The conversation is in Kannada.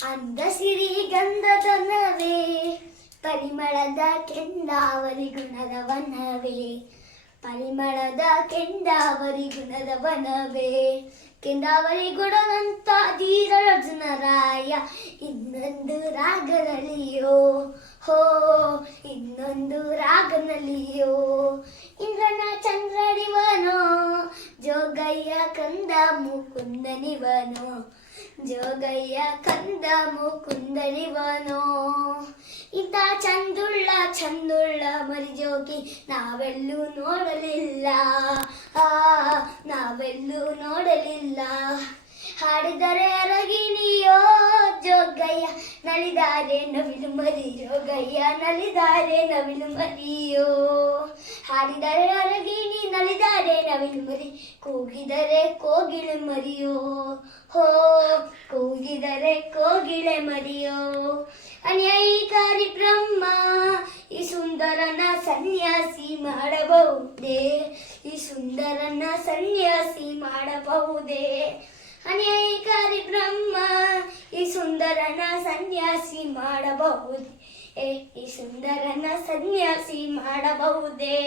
ಅಂದ ಸಿರಿ ಗಂಧದನವೇ ಪರಿಮಳದ ಕೆಂದಾವರಿ ಗುಣದ ವನವೇ ಪರಿಮಳದ ಕೆಂದಾವರಿ ಗುಣದ ವನವೇ ಕೆಂದಾವರಿ ಗುಣದಂತ ಧೀರರ್ಜುನರಾಯ ಇನ್ನೊಂದು ರಾಗದಲ್ಲಿಯೋ ಹೋ ಇನ್ನೊಂದು ರಾಗನಲ್ಲಿಯೋ ಇಂದ್ರನ ಚಂದ್ರನಿವನೋ ಜೋಗಯ್ಯ ಕಂದ ಮುಕುಂದನಿವನೋ ಜೋಗಯ್ಯ ಕಂದ ಮುಕುಂದನಿವನೋ ಇಂಥ ಚಂದುಳ್ಳ ಮರಿಜೋಗಿ ನಾವೆಲ್ಲೂ ನೋಡಲಿಲ್ಲ ನಾವೆಲ್ಲೂ ನೋಡಲಿಲ್ಲ ಹಾಡಿದರೆ ಅರಗಿಣಿಯೋ ಜೋಗಯ್ಯ ನಲಿದಾರೆ ನವಿಲು ಮರಿ ಜೋಗಯ್ಯ ನಲಿದಾರೆ ನವಿಲು ಮರಿಯೋ ಹಾಡಿದರೆ ಅರಗಿಣಿ ನಲಿದಾರೆ ನವಿಲು ಮರಿ ಕೂಗಿದರೆ ಕೋಗಿಲೆ ಮರಿಯೋ ಹೋ ಕೂಗಿದರೆ ಕೋಗಿಲೆ ಮರಿಯೋ ಅನ್ಯಾಯಿಕಾರಿ ಬ್ರಹ್ಮ ಈ ಸುಂದರನ ಸನ್ಯಾಸಿ ಮಾಡಬಹುದೇ ಈ ಸುಂದರನ ಸನ್ಯಾಸಿ ಮಾಡಬಹುದೇ ಅನ್ಯಾಯಿಕಾರಿ ಬ್ರಹ್ಮ ಈ ಸುಂದರನ ಸನ್ಯಾಸಿ ಮಾಡಬಹುದೇ ಈ ಸುಂದರನ ಸನ್ಯಾಸಿ ಮಾಡಬಹುದೇ